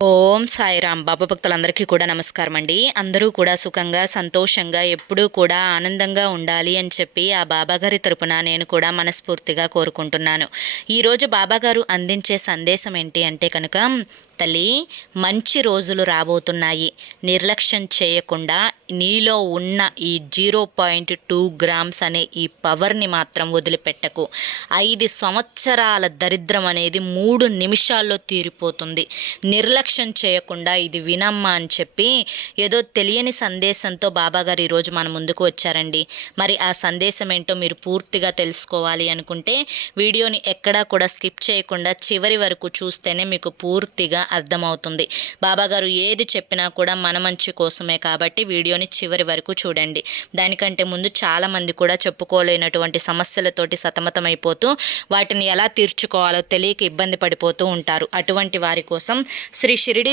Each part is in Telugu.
Oh. ఓం సాయిరామ్. బాబా భక్తులందరికీ కూడా నమస్కారం అండి. అందరూ కూడా సుఖంగా సంతోషంగా ఎప్పుడూ కూడా ఆనందంగా ఉండాలి అని చెప్పి ఆ బాబాగారి తరపున నేను కూడా మనస్ఫూర్తిగా కోరుకుంటున్నాను. ఈరోజు బాబాగారు అందించే సందేశం ఏంటి అంటే కనుక తల్లి మంచి రోజులు రాబోతున్నాయి. నిర్లక్ష్యం చేయకుండా నీలో ఉన్న ఈ జీరో పాయింట్ టూ గ్రామ్స్ అనే ఈ పవర్ని మాత్రం వదిలిపెట్టకు. ఐదు సంవత్సరాల దరిద్రం అనేది మూడు నిమిషాల్లో తీరిపోతుంది. నిర్లక్ష్యం చేయకుండా ఇది వినమ్మా అని చెప్పి ఏదో తెలియని సందేశంతో బాబాగారు ఈరోజు మన ముందుకు వచ్చారండి. మరి ఆ సందేశం ఏంటో మీరు పూర్తిగా తెలుసుకోవాలి అనుకుంటే వీడియోని ఎక్కడా కూడా స్కిప్ చేయకుండా చివరి వరకు చూస్తేనే మీకు పూర్తిగా అర్థమవుతుంది. బాబాగారు ఏది చెప్పినా కూడా మన మంచి కోసమే కాబట్టి వీడియోని చివరి వరకు చూడండి. దానికంటే ముందు చాలామంది కూడా చెప్పుకోలేనటువంటి సమస్యలతోటి సతమతమైపోతూ వాటిని ఎలా తీర్చుకోవాలో తెలియక ఇబ్బంది పడిపోతూ ఉంటారు. అటువంటి వారి కోసం శ్రీ షిరిడి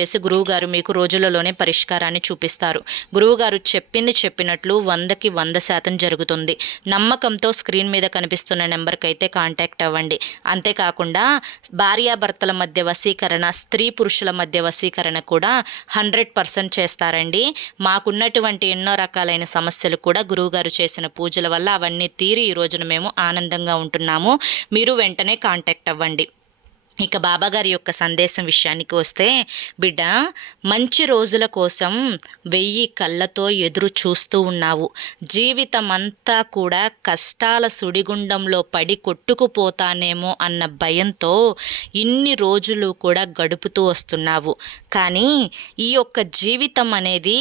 చేసి గురువుగారు మీకు రోజులలోనే పరిష్కారాన్ని చూపిస్తారు. గురువుగారు చెప్పింది చెప్పినట్లు వందకి వంద శాతం జరుగుతుంది. నమ్మకంతో స్క్రీన్ మీద కనిపిస్తున్న నెంబర్కి అయితే కాంటాక్ట్ అవ్వండి. అంతేకాకుండా భార్యాభర్తల మధ్య వశీకరణ స్త్రీ పురుషుల మధ్య వశీకరణ కూడా హండ్రెడ్ పర్సెంట్ చేస్తారండి. మాకున్నటువంటి ఎన్నో రకాలైన సమస్యలు కూడా గురువుగారు చేసిన పూజల వల్ల అవన్నీ తీరి ఈ రోజున మేము ఆనందంగా ఉంటున్నాము. మీరు వెంటనే కాంటాక్ట్ అవ్వండి. ఇక బాబాగారి యొక్క సందేశం విషయానికి వస్తే బిడ్డ మంచి రోజుల కోసం వెయ్యి కళ్ళతో ఎదురు చూస్తూ ఉన్నావు. జీవితం అంతా కూడా కష్టాల సుడిగుండంలో పడి కొట్టుకుపోతానేమో అన్న భయంతో ఇన్ని రోజులు కూడా గడుపుతూ వస్తున్నావు. కానీ ఈ యొక్క జీవితం అనేది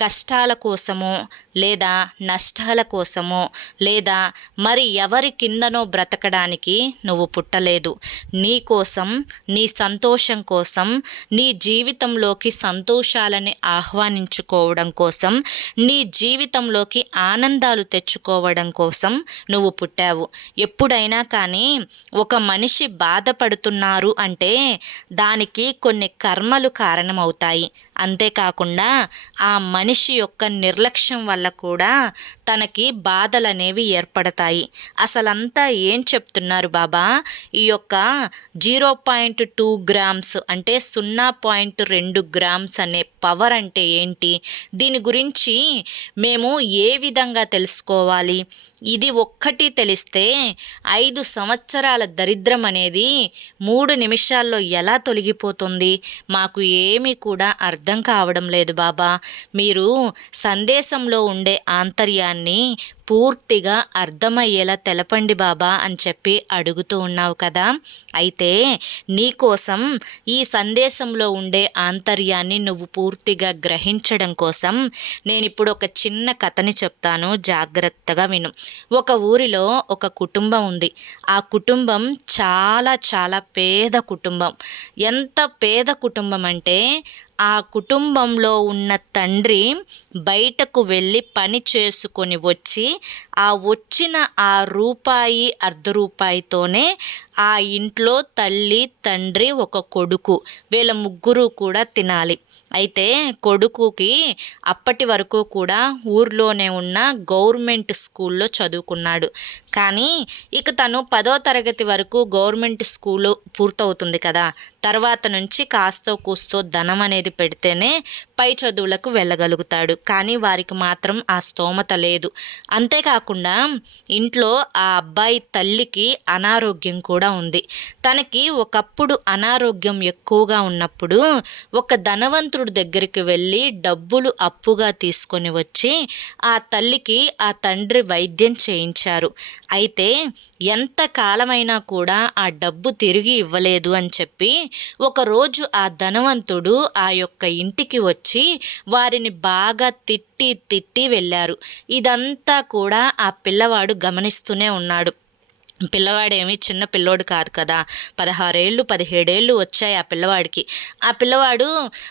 కష్టాల కోసమో లేదా నష్టాల కోసమో లేదా మరి ఎవరి కిందనో బ్రతకడానికి నువ్వు పుట్టలేదు. నీ కోసం నీ సంతోషం కోసం నీ జీవితంలోకి సంతోషాలని ఆహ్వానించుకోవడం కోసం నీ జీవితంలోకి ఆనందాలు తెచ్చుకోవడం కోసం నువ్వు పుట్టావు. ఎప్పుడైనా కానీ ఒక మనిషి బాధపడుతున్నారు అంటే దానికి కొన్ని కర్మలు కారణమవుతాయి. అంతేకాకుండా ఆ మనిషి యొక్క నిర్లక్ష్యం వల్ల కూడా తనకి బాధలనేవి ఏర్పడతాయి. అసలంతా ఏం చెప్తున్నారు బాబా? ఈ యొక్క జీరో పాయింట్ టూ గ్రామ్స్ అంటే సున్నా పాయింట్ రెండు గ్రామ్స్ అనే పవర్ అంటే ఏంటి? దీని గురించి మేము ఏ విధంగా తెలుసుకోవాలి? ఇది ఒక్కటి తెలిస్తే ఐదు సంవత్సరాల దరిద్రం అనేది మూడు నిమిషాల్లో ఎలా తొలగిపోతుంది? మాకు ఏమీ కూడా అర్థం కావడం లేదు బాబా. మీరు సందేశంలో ఉండే ఆంతర్యాన్ని పూర్తిగా అర్థమయ్యేలా తెలపండి బాబా అని చెప్పి అడుగుతూ ఉన్నావు కదా. అయితే నీకోసం ఈ సందేశంలో ఉండే ఆంతర్యాన్ని నువ్వు పూర్తిగా గ్రహించడం కోసం నేను ఇప్పుడు ఒక చిన్న కథని చెప్తాను. జాగ్రత్తగా విను. ఒక ఊరిలో ఒక కుటుంబం ఉంది. ఆ కుటుంబం చాలా చాలా పేద కుటుంబం. ఎంత పేద కుటుంబం అంటే ఆ కుటుంబంలో ఉన్న తండ్రి బయటకు వెళ్ళి పని చేసుకొని వచ్చి ఆ వచ్చిన ఆ రూపాయి అర్ధ రూపాయితోనే ఆ ఇంట్లో తల్లి తండ్రి ఒక కొడుకు. వీళ్ళ ముగ్గురు కూడా తినాలి. అయితే కొడుకుకి అప్పటి వరకు కూడా ఊర్లోనే ఉన్న గవర్నమెంట్ స్కూల్లో చదువుకున్నాడు. కానీ ఇక తను పదో తరగతి వరకు గవర్నమెంట్ స్కూలు పూర్తవుతుంది కదా. తర్వాత నుంచి కాస్తో కూస్తో ధనం అనేది పెడితేనే పై చదువులకు వెళ్ళగలుగుతాడు. కానీ వారికి మాత్రం ఆ స్తోమత లేదు. అంతేకాకుండా ఇంట్లో ఆ అబ్బాయి తల్లికి అనారోగ్యం కూడా ఉంది. తనకి ఒకప్పుడు అనారోగ్యం ఎక్కువగా ఉన్నప్పుడు ఒక ధనవంతుడి దగ్గరికి వెళ్ళి డబ్బులు అప్పుగా తీసుకొని వచ్చి ఆ తల్లికి ఆ తండ్రి వైద్యం చేయించారు. అయితే ఎంత కాలమైనా కూడా ఆ డబ్బు తిరిగి ఇవ్వలేదు అని చెప్పి ఒకరోజు ఆ ధనవంతుడు ఆ యొక్క ఇంటికి వచ్చి వారిని బాగా తిట్టి తిట్టి వెళ్ళారు. ఇదంతా కూడా ఆ పిల్లవాడు గమనిస్తూనే ఉన్నాడు. పిల్లవాడేమి చిన్న పిల్లోడు కాదు కదా. పదహారేళ్ళు పదిహేడేళ్ళు వచ్చాయి ఆ పిల్లవాడికి. ఆ పిల్లవాడు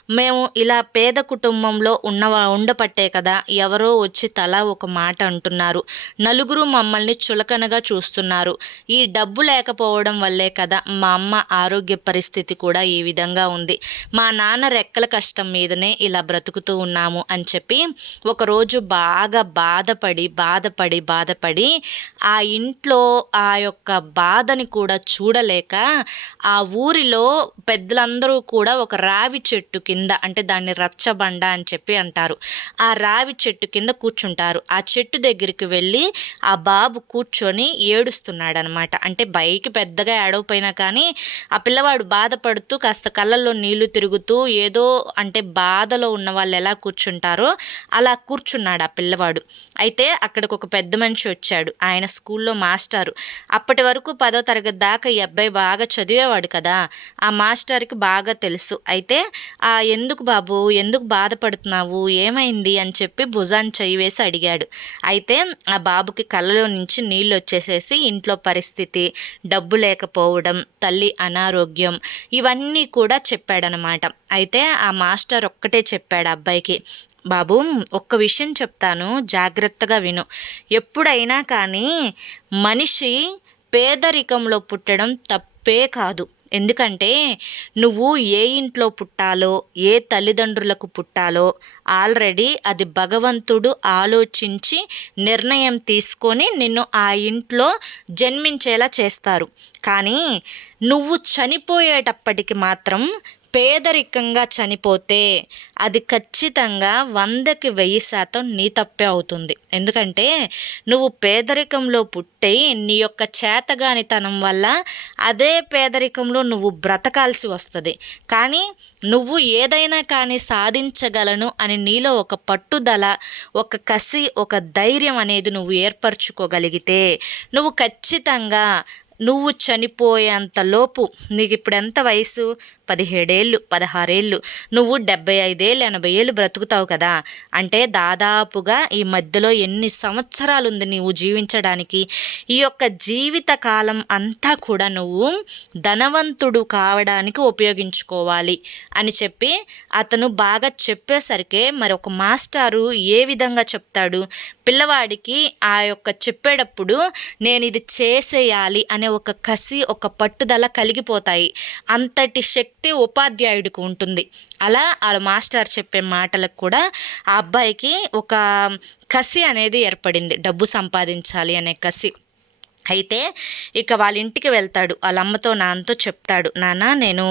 మేము ఇలా పేద కుటుంబంలో ఉన్నవా ఉండపట్టే కదా. ఎవరో వచ్చి తలా ఒక మాట అంటున్నారు. నలుగురు మమ్మల్ని చులకనగా చూస్తున్నారు. ఈ డబ్బు లేకపోవడం వల్లే కదా మా అమ్మ ఆరోగ్య పరిస్థితి కూడా ఈ విధంగా ఉంది. మా నాన్న రెక్కల కష్టం మీదనే ఇలా బ్రతుకుతూ ఉన్నాము అని చెప్పి ఒకరోజు బాగా బాధపడి బాధపడి బాధపడి ఆ ఇంట్లో ఆ యొక్క బాధని కూడా చూడలేక ఆ ఊరిలో పెద్దలందరూ కూడా ఒక రావి చెట్టు కింద అంటే దాన్ని రచ్చబండ అని చెప్పి అంటారు. ఆ రావి చెట్టు కింద కూర్చుంటారు. ఆ చెట్టు దగ్గరికి వెళ్ళి ఆ బాబు కూర్చొని ఏడుస్తున్నాడు అనమాట అంటే బైక్ పెద్దగా ఏడవపోయినా కానీ ఆ పిల్లవాడు బాధపడుతూ కాస్త కళ్ళల్లో నీళ్ళు తిరుగుతూ ఏదో అంటే బాధలో ఉన్న వాళ్ళు ఎలా కూర్చుంటారో అలా కూర్చున్నాడు ఆ పిల్లవాడు. అయితే అక్కడికి ఒక పెద్ద మనిషి వచ్చాడు. ఆయన స్కూల్లో మాస్టారు. అప్పటి వరకు పదో తరగతి దాకా ఈ అబ్బాయి బాగా చదివేవాడు కదా. ఆ మాస్టర్కి బాగా తెలుసు. అయితే ఆ ఎందుకు బాబు? ఎందుకు బాధపడుతున్నావు? ఏమైంది? అని చెప్పి భుజాన్ని చెయ్యి వేసి అడిగాడు. అయితే ఆ బాబుకి కళ్ళలో నుంచి నీళ్ళు వచ్చేసేసి ఇంట్లో పరిస్థితి డబ్బు లేకపోవడం తల్లి అనారోగ్యం ఇవన్నీ కూడా చెప్పాడనమాట. అయితే ఆ మాస్టర్ ఒక్కటే చెప్పాడు అబ్బాయికి బాబు ఒక్క విషయం చెప్తాను జాగ్రత్తగా విను. ఎప్పుడైనా కానీ మనిషి పేదరికంలో పుట్టడం తప్పే కాదు. ఎందుకంటే నువ్వు ఏ ఇంట్లో పుట్టాలో ఏ తల్లిదండ్రులకు పుట్టాలో ఆల్రెడీ అది భగవంతుడు ఆలోచించి నిర్ణయం తీసుకొని నిన్ను ఆ ఇంట్లో జన్మించేలా చేస్తారు. కానీ నువ్వు చనిపోయేటప్పటికి మాత్రం పేదరికంగా చనిపోతే అది ఖచ్చితంగా వందకి వెయ్యి శాతం నీ తప్పే అవుతుంది. ఎందుకంటే నువ్వు పేదరికంలో పుట్టి నీ యొక్క చేతగానితనం వల్ల అదే పేదరికంలో నువ్వు బ్రతకాల్సి వస్తుంది. కానీ నువ్వు ఏదైనా కానీ సాధించగలను అని నీలో ఒక పట్టుదల ఒక కసి ఒక ధైర్యం అనేది నువ్వు ఏర్పరచుకోగలిగితే నువ్వు ఖచ్చితంగా నువ్వు చనిపోయేంతలోపు నీకు ఇప్పుడు ఎంత వయసు? పదిహేడేళ్ళు పదహారేళ్ళు. నువ్వు డెబ్బై ఐదేళ్ళు ఎనభై ఏళ్ళు బ్రతుకుతావు కదా. అంటే దాదాపుగా ఈ మధ్యలో ఎన్ని సంవత్సరాలు ఉంది నీవు జీవించడానికి? ఈ యొక్క జీవిత కాలం అంతా కూడా నువ్వు ధనవంతుడు కావడానికి ఉపయోగించుకోవాలి అని చెప్పి అతను బాగా చెప్పేసరికి మరి ఒక మాస్టారు ఏ విధంగా చెప్తాడు? పిల్లవాడికి ఆ యొక్క చెప్పేటప్పుడు నేను ఇది చేసేయాలి అనే ఒక కసి ఒక పట్టుదల కలిగిపోతాయి. అంతటి శక్తి ఉపాధ్యాయుడికి ఉంటుంది. అలా వాళ్ళ మాస్టర్ చెప్పే మాటలకు కూడా ఆ అబ్బాయికి ఒక కసి అనేది ఏర్పడింది. డబ్బు సంపాదించాలి అనే కసి. అయితే ఇక వాళ్ళ ఇంటికి వెళ్తాడు. వాళ్ళ అమ్మతో నాన్నతో చెప్తాడు నాన్న నేను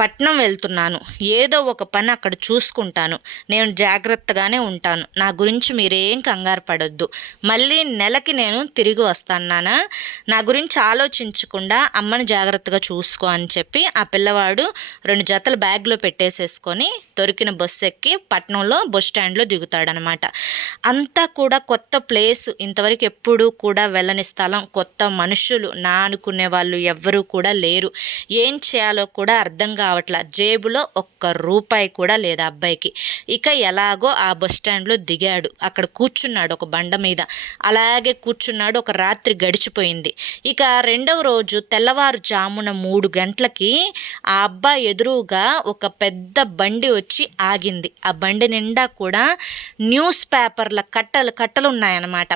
పట్నం వెళ్తున్నాను. ఏదో ఒక పని అక్కడ చూసుకుంటాను. నేను జాగ్రత్తగానే ఉంటాను. నా గురించి మీరేం కంగారు పడొద్దు. మళ్ళీ నెలకి నేను తిరిగి వస్తాను నా గురించి ఆలోచించకుండా అమ్మని జాగ్రత్తగా చూసుకో అని చెప్పి ఆ పిల్లవాడు రెండు జతలు బ్యాగ్లో పెట్టేసేసుకొని దొరికిన బస్సు ఎక్కి పట్నంలో బస్ స్టాండ్లో దిగుతాడనమాట. అంతా కూడా కొత్త ప్లేస్. ఇంతవరకు ఎప్పుడూ కూడా వెళ్ళని స్థలం కొత్త మనుషులు. నా అనుకునే వాళ్ళు ఎవ్వరూ కూడా లేరు. ఏం చేయాలో కూడా అర్థం కావట్లా. జేబులో ఒక్క రూపాయి కూడా లేదు అబ్బాయికి. ఇక ఎలాగో ఆ బస్ స్టాండ్లో దిగాడు. అక్కడ కూర్చున్నాడు ఒక బండ మీద. అలాగే కూర్చున్నాడు. ఒక రాత్రి గడిచిపోయింది. ఇక రెండవ రోజు తెల్లవారుజామున మూడు గంటలకి ఆ అబ్బాయి ఎదురుగా ఒక పెద్ద బండి వచ్చి ఆగింది. ఆ బండి నిండా కూడా న్యూస్ పేపర్ల కట్టలు కట్టలు ఉన్నాయన్నమాట.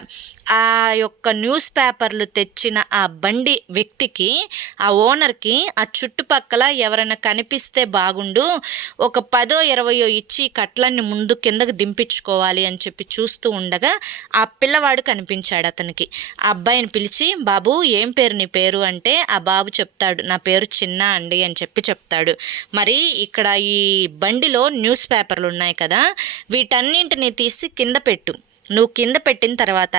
ఆ యొక్క న్యూస్ పేపర్లు తెచ్చిన ఆ బండి వ్యక్తికి ఆ ఓనర్కి ఆ చుట్టుపక్కల ఎవరైనా కనిపిస్తే బాగుండు ఒక పదో ఇరవయో ఇచ్చి కట్టలన్నీ ముందు కిందకు దింపించుకోవాలి అని చెప్పి చూస్తూ ఉండగా ఆ పిల్లవాడు కనిపించాడు అతనికి. ఆ అబ్బాయిని పిలిచి బాబు ఏం పేరు నీ పేరు? అంటే ఆ బాబు చెప్తాడు నా పేరు చిన్న అండి అని చెప్పి చెప్తాడు. మరి ఇక్కడ ఈ బండిలో న్యూస్ పేపర్లు ఉన్నాయి కదా వీటన్నింటినీ తీసి కింద పెట్టు. నువ్వు కింద పెట్టిన తర్వాత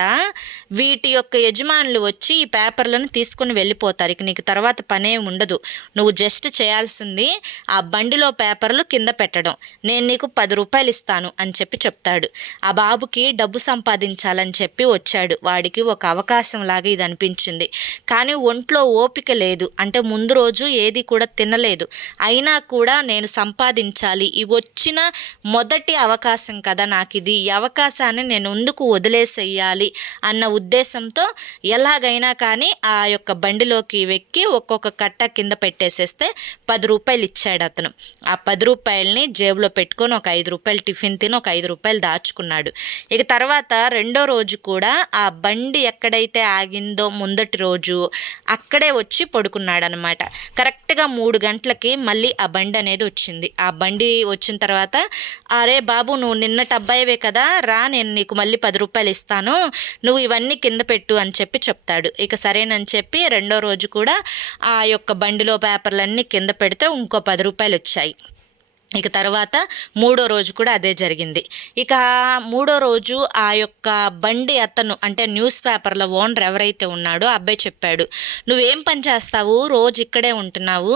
వీటి యొక్క యజమానులు వచ్చి ఈ పేపర్లను తీసుకుని వెళ్ళిపోతారు. ఇక నీకు తర్వాత పనే ఉండదు. నువ్వు జస్ట్ చేయాల్సింది ఆ బండిలో పేపర్లు కింద పెట్టడం. నేను నీకు పది రూపాయలు ఇస్తాను అని చెప్పి చెప్తాడు. ఆ బాబుకి డబ్బు సంపాదించాలని చెప్పి వచ్చాడు. వాడికి ఒక అవకాశం లాగా ఇది అనిపించింది. కానీ ఒంట్లో ఓపిక లేదు. అంటే ముందు రోజు ఏది కూడా తినలేదు. అయినా కూడా నేను సంపాదించాలి. ఇవి వచ్చిన మొదటి అవకాశం కదా నాకు ఇది. ఈ అవకాశాన్ని నేను ముందుకు వదిలేసేయాలి అన్న ఉద్దేశంతో ఎలాగైనా కానీ ఆ యొక్క బండిలోకి వెక్కి ఒక్కొక్క కట్ట కింద పెట్టేసేస్తే పది రూపాయలు ఇచ్చాడు అతను. ఆ పది రూపాయలని జేబులో పెట్టుకొని ఒక ఐదు రూపాయలు టిఫిన్ తిని ఒక ఐదు రూపాయలు దాచుకున్నాడు. ఇక తర్వాత రెండో రోజు కూడా ఆ బండి ఎక్కడైతే ఆగిందో ముందటి రోజు అక్కడే వచ్చి పడుకున్నాడు అనమాట కరెక్ట్గా మూడు గంటలకి మళ్ళీ ఆ బండి అనేది వచ్చింది. ఆ బండి వచ్చిన తర్వాత అరే బాబు నువ్వు నిన్నటి అబ్బాయివే కదా రా నేను నీకు మళ్ళీ పది రూపాయలు ఇస్తాను నువ్వు ఇవన్నీ కింద పెట్టు అని చెప్పి చెప్తాడు. ఇక సరేనని చెప్పి రెండో రోజు కూడా ఆ యొక్క బండిలో పేపర్లన్నీ కింద పెడితే ఇంకో పది రూపాయలు వచ్చాయి. ఇక తర్వాత మూడో రోజు కూడా అదే జరిగింది. ఇక మూడో రోజు ఆ యొక్క బండి అతను అంటే న్యూస్ పేపర్ల ఓనర్ ఎవరైతే ఉన్నాడో అబ్బాయి చెప్పాడు నువ్వేం పని చేస్తావు? రోజు ఇక్కడే ఉంటున్నావు.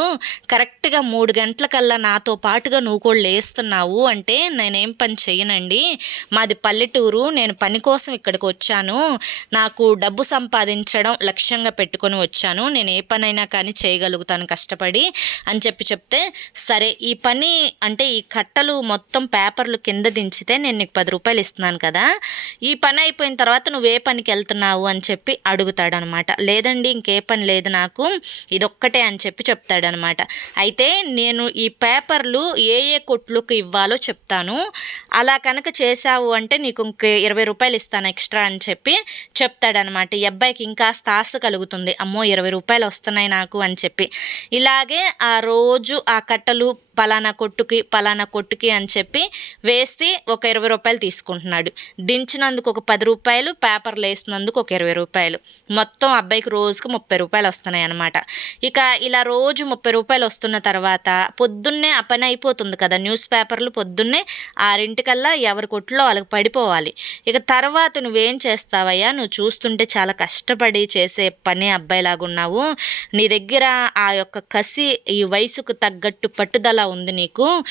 కరెక్ట్గా మూడు గంటలకల్లా నాతో పాటుగా నువ్వు కూడా లేస్తున్నావు అంటే నేనేం పని చేయనండి. మాది పల్లెటూరు. నేను పని కోసం ఇక్కడికి వచ్చాను. నాకు డబ్బు సంపాదించడం లక్ష్యంగా పెట్టుకొని వచ్చాను. నేను ఏ పనైనా కానీ చేయగలుగుతాను కష్టపడి అని చెప్పి చెప్తే సరే ఈ పని అంటే ఈ కట్టలు మొత్తం పేపర్లు కింద దించితే నేను నీకు పది రూపాయలు ఇస్తున్నాను కదా. ఈ పని అయిపోయిన తర్వాత నువ్వు ఏ పనికి వెళ్తున్నావు అని చెప్పి అడుగుతాడనమాట. లేదండి ఇంకే పని లేదు నాకు ఇదొక్కటే అని చెప్పి చెప్తాడనమాట. అయితే నేను ఈ పేపర్లు ఏ ఏ కొట్లకు ఇవ్వాలో చెప్తాను. అలా కనుక చేసావు అంటే నీకు ఇంక ఇరవై రూపాయలు ఇస్తాను ఎక్స్ట్రా అని చెప్పి చెప్తాడనమాట. ఈ అబ్బాయికి ఇంకా ఆశ కలుగుతుంది. అమ్మో ఇరవై రూపాయలు వస్తున్నాయి నాకు అని చెప్పి. ఇలాగే ఆ రోజు ఆ కట్టలు పలానా కొట్టుకి పలానా కొట్టుకి అని చెప్పి వేస్తే ఒక ఇరవై రూపాయలు తీసుకుంటున్నాడు. దించినందుకు ఒక పది రూపాయలు పేపర్లు వేసినందుకు ఒక ఇరవై రూపాయలు. మొత్తం అబ్బాయికి రోజుకు ముప్పై రూపాయలు వస్తున్నాయి అనమాట ఇక ఇలా రోజు ముప్పై రూపాయలు వస్తున్న తర్వాత పొద్దున్నే ఆ పని అయిపోతుంది కదా. న్యూస్ పేపర్లు పొద్దున్నే ఆరింటికల్లా ఎవరి కొట్లో వాళ్ళకి పడిపోవాలి. ఇక తర్వాత నువ్వేం చేస్తావయ్యా? నువ్వు చూస్తుంటే చాలా కష్టపడి చేసే పని అబ్బాయిలాగా ఉన్నావు నీ దగ్గర ఆ యొక్క కసి ఈ వయసుకు తగ్గట్టు పట్టుదల ఉంది నీకు.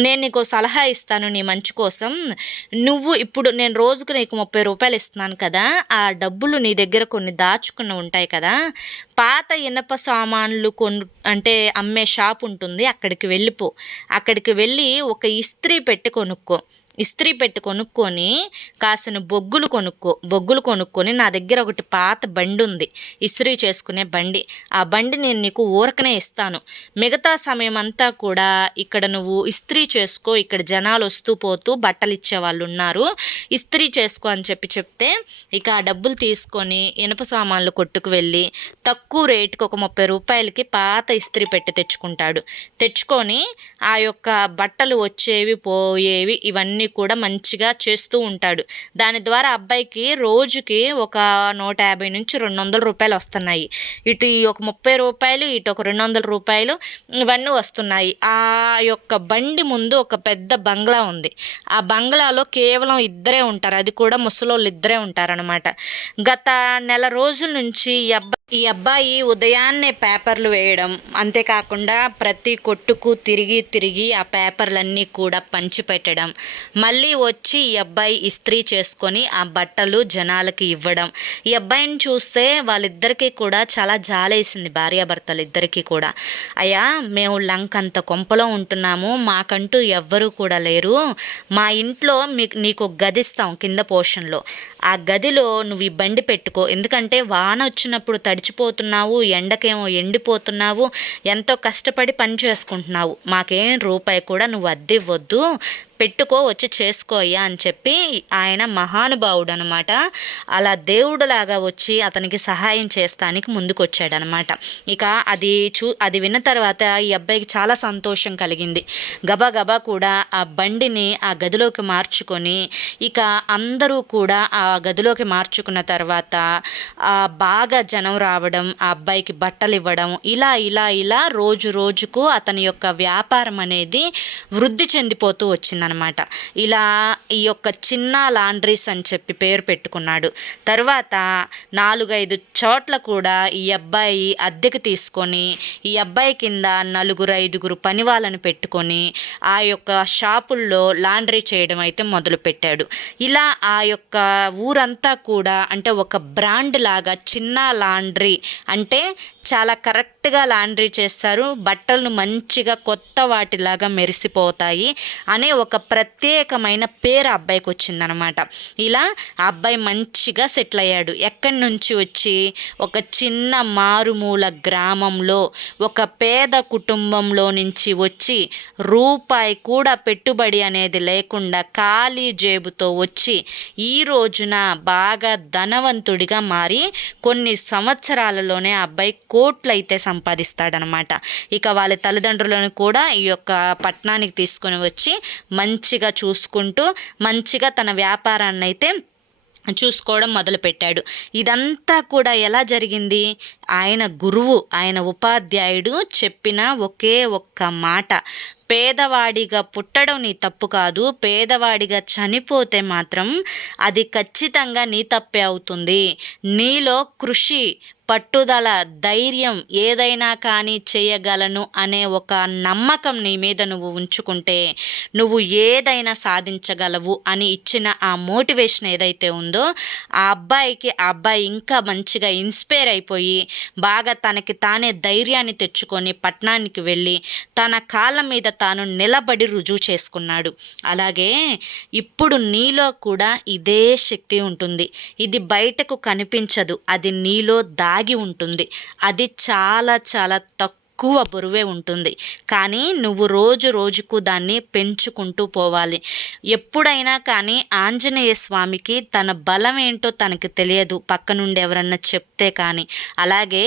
నేను నీకు సలహా ఇస్తాను నీ మంచి కోసం. నువ్వు ఇప్పుడు నేను రోజుకు నీకు ముప్పై రూపాయలు ఇస్తున్నాను కదా. ఆ డబ్బులు నీ దగ్గర కొన్ని దాచుకుని ఉంటాయి కదా. పాత ఇనప సామాన్లు కొను అంటే అమ్మే షాప్ ఉంటుంది. అక్కడికి వెళ్ళిపో. అక్కడికి వెళ్ళి ఒక ఇస్త్రీ పెట్టి కొనుక్కో. ఇస్త్రీ పెట్టి కొనుక్కొని కాసిన బొగ్గులు కొనుక్కో బొగ్గులు కొనుక్కొని నా దగ్గర ఒకటి పాత బండి ఉంది. ఇస్త్రీ చేసుకునే బండి. ఆ బండి నేను నీకు ఊరకనే ఇస్తాను. మిగతా సమయం అంతా కూడా ఇక్కడ నువ్వు ఇస్త్రీ చేసుకో ఇక్కడ జనాలు వస్తూ పోతూ బట్టలు ఇచ్చే వాళ్ళు ఉన్నారు. ఇస్త్రీ చేసుకో అని చెప్పి చెప్తే ఇక ఆ డబ్బులు తీసుకొని ఇనుప సామాన్లు కొట్టుకు వెళ్ళి తక్కువ రేటుకి ఒక ముప్పై రూపాయలకి పాత ఇస్త్రీ పెట్టి తెచ్చుకుంటాడు. తెచ్చుకొని ఆ యొక్క బట్టలు వచ్చేవి పోయేవి ఇవన్నీ కూడా మంచిగా చేస్తూ ఉంటాడు. దాని ద్వారా అబ్బాయికి రోజుకి ఒక నూట యాభై నుంచి రెండు వందల రూపాయలు వస్తున్నాయి. ఇటు ఈ ఒక ముప్పై రూపాయలు ఇటు ఒక రెండు వందల రూపాయలు ఇవన్నీ వస్తున్నాయి. ఆ యొక్క బండి ముందు ఒక పెద్ద బంగ్లా ఉంది. ఆ బంగ్లాలో కేవలం ఇద్దరే ఉంటారు. అది కూడా ముసలోళ్ళు ఇద్దరే ఉంటారనమాట గత నెల రోజుల నుంచి ఈ అబ్బాయి ఈ అబ్బాయి ఉదయాన్నే పేపర్లు వేయడం అంతేకాకుండా ప్రతి కొట్టుకు తిరిగి తిరిగి ఆ పేపర్లన్నీ కూడా పంచిపెట్టడం మళ్ళీ వచ్చి ఈ అబ్బాయి ఇస్త్రీ చేసుకొని ఆ బట్టలు జనాలకి ఇవ్వడం. ఈ అబ్బాయిని చూస్తే వాళ్ళిద్దరికీ కూడా చాలా జాలేసింది భార్యాభర్తలు ఇద్దరికీ కూడా. అయ్యా మేము లంక్ అంత కొంపలో ఉంటున్నాము మాకంటూ ఎవ్వరూ కూడా లేరు. మా ఇంట్లో మీకు నీకు గదిస్తాం కింద పోర్షన్లో. ఆ గదిలో నువ్వు ఈ బండి పెట్టుకో. ఎందుకంటే వాన వచ్చినప్పుడు తడిచిపోతున్నావు ఎండకేమో ఎండిపోతున్నావు ఎంతో కష్టపడి పని చేసుకుంటున్నావు. మాకేం రూపాయి కూడా నువ్వు అద్దె ఇవ్వద్దు. పెట్టుకో వచ్చి చేసుకోయ్యా అని చెప్పి ఆయన మహానుభావుడు అనమాట అలా దేవుడులాగా వచ్చి అతనికి సహాయం చేస్తానికి ముందుకొచ్చాడనమాట. ఇక అది చూ అది విన్న తర్వాత ఈ అబ్బాయికి చాలా సంతోషం కలిగింది. గబా గబా కూడా ఆ బండిని ఆ గదిలోకి మార్చుకొని ఇక అందరూ కూడా ఆ గదిలోకి మార్చుకున్న తర్వాత ఆ బాగా జనం రావడం ఆ అబ్బాయికి బట్టలు ఇవ్వడం ఇలా ఇలా ఇలా రోజు రోజుకు అతని యొక్క వ్యాపారం అనేది వృద్ధి చెందిపోతూ వచ్చింది అనమాట. ఇలా ఈ యొక్క చిన్న లాండ్రీస్ అని చెప్పి పేరు పెట్టుకున్నాడు. తర్వాత నాలుగైదు చోట్ల కూడా ఈ అబ్బాయి అద్దెకు తీసుకొని ఈ అబ్బాయి కింద నలుగురు ఐదుగురు పని వాళ్ళని పెట్టుకొని ఆ యొక్క షాపుల్లో లాండ్రీ చేయడం అయితే మొదలుపెట్టాడు. ఇలా ఆ యొక్క ఊరంతా కూడా అంటే ఒక బ్రాండ్ లాగా చిన్న లాండ్రీ అంటే చాలా కరెక్ట్గా లాండ్రీ చేస్తారు. బట్టలు మంచిగా కొత్త వాటిలాగా మెరిసిపోతాయి అనే ఒక ప్రత్యేకమైన పేరు అబ్బాయికి వచ్చిందనమాట ఇలా అబ్బాయి మంచిగా సెటిల్ అయ్యాడు ఎక్కడి నుంచి వచ్చి? ఒక చిన్న మారుమూల గ్రామంలో ఒక పేద కుటుంబంలో నుంచి వచ్చి రూపాయి కూడా పెట్టుబడి అనేది లేకుండా ఖాళీ జేబుతో వచ్చి ఈ రోజున బాగా ధనవంతుడిగా మారి కొన్ని సంవత్సరాలలోనే అబ్బాయి కోట్లయితే సంపాదిస్తాడనమాట. ఇక వాళ్ళ తల్లిదండ్రులను కూడా ఈ యొక్క పట్టణానికి తీసుకొని వచ్చి మంచిగా చూసుకుంటూ మంచిగా తన వ్యాపారాన్ని అయితే చూసుకోవడం మొదలుపెట్టాడు. ఇదంతా కూడా ఎలా జరిగింది? ఆయన గురువు ఆయన ఉపాధ్యాయుడు చెప్పిన ఒకే ఒక్క మాట. పేదవాడిగా పుట్టడం నీ తప్పు కాదు పేదవాడిగా చనిపోతే మాత్రం అది ఖచ్చితంగా నీ తప్పే అవుతుంది. నీలో కృషి పట్టుదల ధైర్యం ఏదైనా కానీ చేయగలను అనే ఒక నమ్మకం నీ మీద నువ్వు ఉంచుకుంటే నువ్వు ఏదైనా సాధించగలవు అని ఇచ్చిన ఆ మోటివేషన్ ఏదైతే ఉందో ఆ అబ్బాయికి ఆ అబ్బాయి ఇంకా మంచిగా ఇన్స్పైర్ అయిపోయి బాగా తనకి తానే ధైర్యాన్ని తెచ్చుకొని పట్టణానికి వెళ్ళి తన కాళ్ళ మీద తాను నిలబడి రుజువు చేసుకున్నాడు. అలాగే ఇప్పుడు నీలో కూడా ఇదే శక్తి ఉంటుంది. ఇది బయటకు కనిపించదు. అది నీలో దా దాగి ఉంటుంది. అది చాలా చాలా తక్కువ బరువే ఉంటుంది. కానీ నువ్వు రోజు రోజుకు దాన్ని పెంచుకుంటూ పోవాలి. ఎప్పుడైనా కానీ ఆంజనేయ స్వామికి తన బలం ఏంటో తనకు తెలియదు. పక్క నుండి ఎవరన్నా చెప్తే కానీ. అలాగే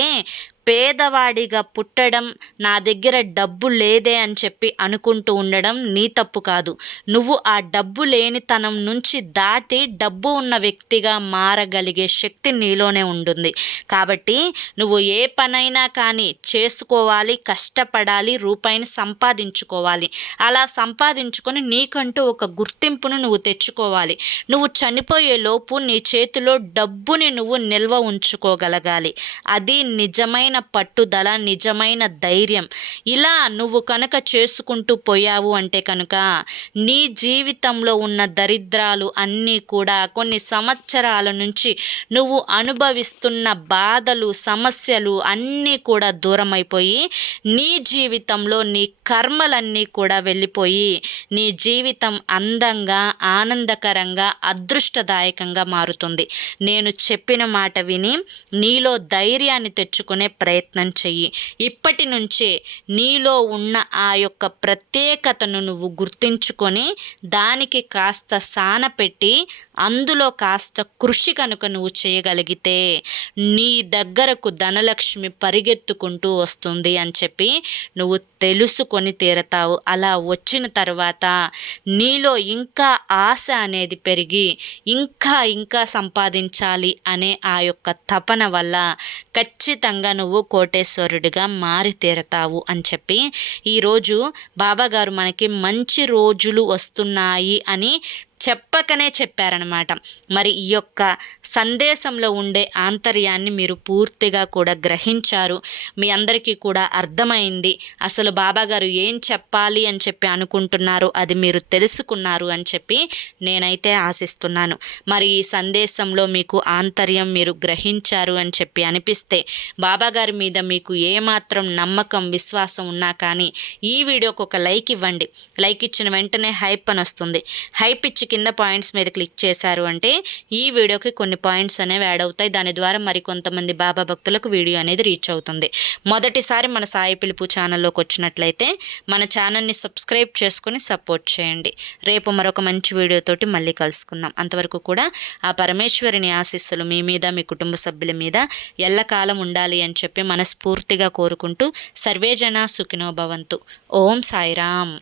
పేదవాడిగా పుట్టడం నా దగ్గర డబ్బు లేదే అని చెప్పి అనుకుంటూ ఉండడం నీ తప్పు కాదు. నువ్వు ఆ డబ్బు లేనితనం నుంచి దాటి డబ్బు ఉన్న వ్యక్తిగా మారగలిగే శక్తి నీలోనే ఉంటుంది. కాబట్టి నువ్వు ఏ పనైనా కానీ చేసుకోవాలి కష్టపడాలి రూపాయిని సంపాదించుకోవాలి. అలా సంపాదించుకొని నీకంటూ ఒక గుర్తింపును నువ్వు తెచ్చుకోవాలి. నువ్వు చనిపోయే లోపు నీ చేతిలో డబ్బుని నువ్వు నిల్వ ఉంచుకోగలగాలి. అది నిజమైన నిజమైన పట్టుదల నిజమైన ధైర్యం. ఇలా నువ్వు కనుక చేసుకుంటూ పోయావు అంటే కనుక నీ జీవితంలో ఉన్న దరిద్రాలు అన్నీ కూడా కొన్ని సంవత్సరాల నుంచి నువ్వు అనుభవిస్తున్న బాధలు సమస్యలు అన్నీ కూడా దూరం అయిపోయి నీ జీవితంలో నీ కర్మలన్నీ కూడా వెళ్ళిపోయి నీ జీవితం అందంగా ఆనందకరంగా అదృష్టదాయకంగా మారుతుంది. నేను చెప్పిన మాట విని నీలో ధైర్యాన్ని తెచ్చుకునే ప్రయత్నం చెయ్యి. ఇప్పటి నుంచే నీలో ఉన్న ఆ యొక్క ప్రత్యేకతను నువ్వు గుర్తించుకొని దానికి కాస్త సాన పెట్టి అందులో కాస్త కృషి కనుక నువ్వు చేయగలిగితే నీ దగ్గరకు ధనలక్ష్మి పరిగెత్తుకుంటూ వస్తుంది అని చెప్పి నువ్వు తెలుసుకొని తీరతావు. అలా వచ్చిన తర్వాత నీలో ఇంకా ఆశ అనేది పెరిగి ఇంకా ఇంకా సంపాదించాలి అనే ఆ యొక్క తపన వల్ల ఖచ్చితంగా నువ్వు కోటేశ్వరుడిగా మారి తీరతావు అని చెప్పి ఈరోజు బాబాగారు మనకి మంచి రోజులు వస్తున్నాయి అని చెప్పకనే చెప్పారనమాట మరి ఈ యొక్క సందేశంలో ఉండే ఆంతర్యాన్ని మీరు పూర్తిగా కూడా గ్రహించారు. మీ అందరికీ కూడా అర్థమైంది. అసలు బాబాగారు ఏం చెప్పాలి అని చెప్పి అనుకుంటున్నారు అది మీరు తెలుసుకున్నారు అని చెప్పి నేనైతే ఆశిస్తున్నాను. మరి ఈ సందేశంలో మీకు ఆంతర్యం మీరు గ్రహించారు అని చెప్పి అనిపిస్తే బాబాగారి మీద మీకు ఏమాత్రం నమ్మకం విశ్వాసం ఉన్నా కానీ ఈ వీడియోకి ఒక లైక్ ఇవ్వండి. లైక్ ఇచ్చిన వెంటనే హైప్ అని వస్తుంది. హైప్ ఇచ్చి కింద పాయింట్స్ మీద క్లిక్ చేశారు అంటే ఈ వీడియోకి కొన్ని పాయింట్స్ అనేవి యాడ్ అవుతాయి. దాని ద్వారా మరి కొంతమంది బాబా భక్తులకు వీడియో అనేది రీచ్ అవుతుంది. మొదటిసారి మన సాయి పిలుపు ఛానల్లోకి వచ్చినట్లయితే మన ఛానల్ని సబ్స్క్రైబ్ చేసుకొని సపోర్ట్ చేయండి. రేపు మరొక మంచి వీడియోతోటి మళ్ళీ కలుసుకుందాం. అంతవరకు కూడా ఆ పరమేశ్వరిని ఆశీస్సులు మీ మీద మీ కుటుంబ సభ్యుల మీద ఎల్లకాలం ఉండాలి అని చెప్పి మనస్ఫూర్తిగా కోరుకుంటూ సర్వేజన సుఖినో భవంతు. ఓం సాయిరామ్.